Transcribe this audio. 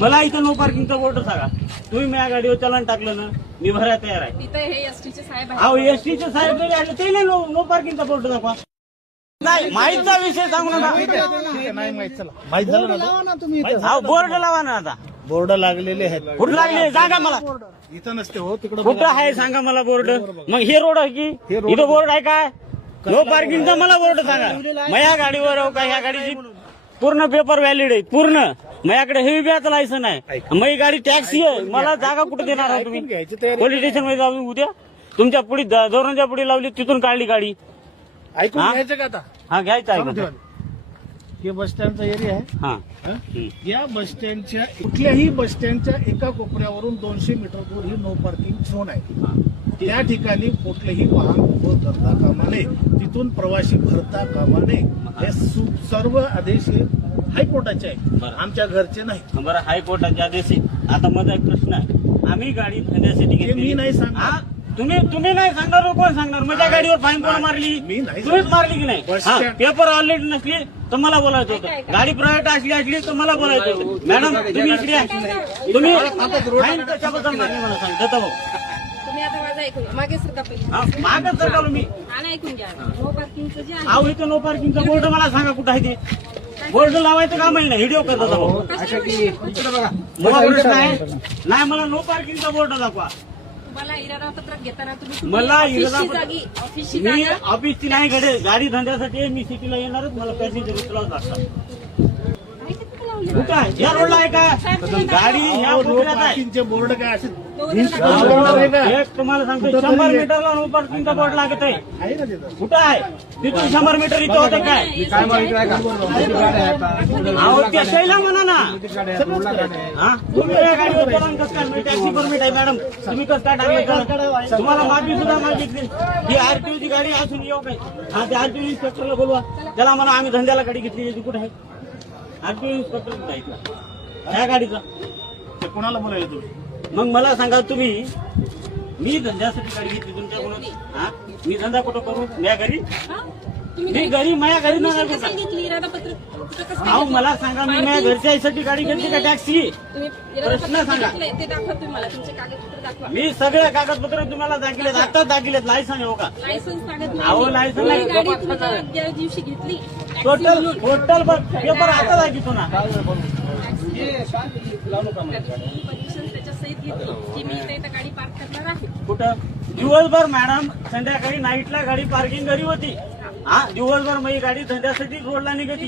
मला इथं नो पार्किंगचा बोर्ड सांगा. तुम्ही माझ्या गाडीवर चलन टाकलं ना, मी भरायला तयार आहे. तिथे हे एसटीचे साहेब अहो एसटीचे साहेब जरी आले ते नाही नो पार्किंगचा बोर्ड दाखवा. नाही माहीतचा विषय सांगू नका. नाही माहित, चला माहित झालं ना तुम्ही. अहो बोर्ड लावा ना आता. बोर्ड लागलेले आहेत. कुठं लागले सांगा मला. इथं नसते हो, तिकडे कुठं आहे सांगा मला बोर्ड. मग हे रोड आहे की इथं बोर्ड आहे काय? नो पार्किंगचा मला बोर्ड सांगा. माझ्या गाडीवर हो का ह्या गाडीची पूर्ण पेपर व्हॅलिड आहे पूर्ण. माझ्याकडे हेवी बॅच लायसन आहे. माझी गाडी टॅक्सी आहे. मला जागा कुठे देणार आहे तुम्ही? पोलीस स्टेशन मध्ये जाऊन उद्या तुमच्या पुढे धोरणच्या पुढे लावली तिथून काढली गाडी. ऐकून घ्यायचं का आता? हा घ्यायचं आहे का? हे बस स्टँडचा एरिया आहे. हा या बस स्टँडच्या कुठल्याही बस स्टँडच्या एका कोपऱ्यावरून 200 मीटर दूर ही नो पार्किंग झोन आहे. त्या ठिकाणी कुठलेही वाहन उभं करता कामा नये, तिथून प्रवासी भरता कामा नये. हे सर्व आदेश हे हायकोर्टाचे आहेत, आमच्या घरचे नाही. बरं हायकोर्टाचे आदेश आहे. आता माझा एक प्रश्न आहे. आम्ही गाडी धंद्यासाठी हे घेतली. मी नाही सांगणार. तुम्ही नाही सांगणार. कोण सांगणार? माझ्या गाडीवर फाईन कोण मारली? मी नाही तुम्हीच मारली की नाही? बस हा, स्टँड- पेपर ऑलरेडी नसली तर मला बोलायचं होतं. गाडी प्रायव्हेट असली तर मला बोलायचं होतं. मॅडम तुम्ही इकडे या. तुम्ही फाईन कशाबद्दल मारली मला सांग. दत्ता भाऊ तुम्ही आता माझं ऐकून घ्या. मागे सरका पहिले. हा, मागच सरकारलो मी. हा ना, ऐकून घ्या. नो पार्किंगचं जे आहे अहो इथं नो पार्किंगचा बोर्ड मला सांगा कुठं आहे ते. बोर्ड लावायचं काम आहे ना. व्हिडिओ करतो भाऊ. मला प्रश्न आहे. नाही मला नो पार्किंगचा बोर्ड दाखवा. तुम्हाला इरादा पत्रक घेताना तुम्ही मला ऑफिसची इरादा- जागी ऑफिसची मी जागा ऑफिसची नाही घडे गाडी धंद्यासाठी मी सिटीला येणारच. मला पॅसेंजर उचलावं लागतात. माहिती कुठं लावली? कुठं आहे? या रोडला आहे का गाडी? ह्या नो कोपऱ्यात आहे. पार्किंगचे बोर्ड काय असे एक तुम्हाला सांगतो 100 मीटरला नो पार्किंगचा बोर्ड लागत आहे. आहे ना तिथं? कुठं आहे? तिथून 100 मीटर इथं होतं काय? अहो ते शैला म्हणा ना. हा? तुम्ही या गाडीवर चलान कसं काय? मी टॅक्सी परमिट आहे मॅडम. तुम्ही कसं काय टाकलं? तुम्हाला माफी सुद्धा मागितली. ही आरटीओची गाडी असून येऊ काय? हा ते आरटीओ इन्स्पेक्टरला बोलवा. त्याला म्हणा आम्ही धंद्याला गाडी घेतली. याची कुठे आहे? आरटीओ इन्स्पेक्टर कुठे आहे? ह्या गाडीचा ते कोणाला बोलायला तुम्ही? मग मला सांगा तुम्ही. मी धंद्यासाठी गाडी घेतली तुमच्याकडून. हा मी धंदा कुठं करू? माझ्या घरी? हा? तुम्ही मी घरी माझ्या घरी तुम्ही नाही कसं सांगितली इरादा पत्रक कुठं कसं अहो सांगितलं? मला सांगा मी माझ्या घरच्यासाठी गाडी घेतली का टॅक्सी? तुम्ही इरादा प्रश्न पत्रक सांगा. घेतलंय, ते दाखवा तुम्ही मला. तुमचे कागदपत्र दाखवा. मी सगळे कागदपत्र तुम्हाला दाखिलेत. आताच दाखिलेत. लायसन हो का? लायसन्स कागद अहो, नाही. लायसन्स तुम्ही नाही. गाडी तुमच्या ज्या दिवशी घेतली taxi टोटल म्हणून, टोटल पेपर आता दाखवतो ना. परमिशन त्याच्या सहित घेतली की मी इथे गाडी पार्क करणार आहे. कुठं? दिवसभर मॅडम संध्याकाळी नाईटला गाडी पार्किंग घरी होती. हा दिवसभर माझी गाडी धंद्यासाठी रोडला निघती.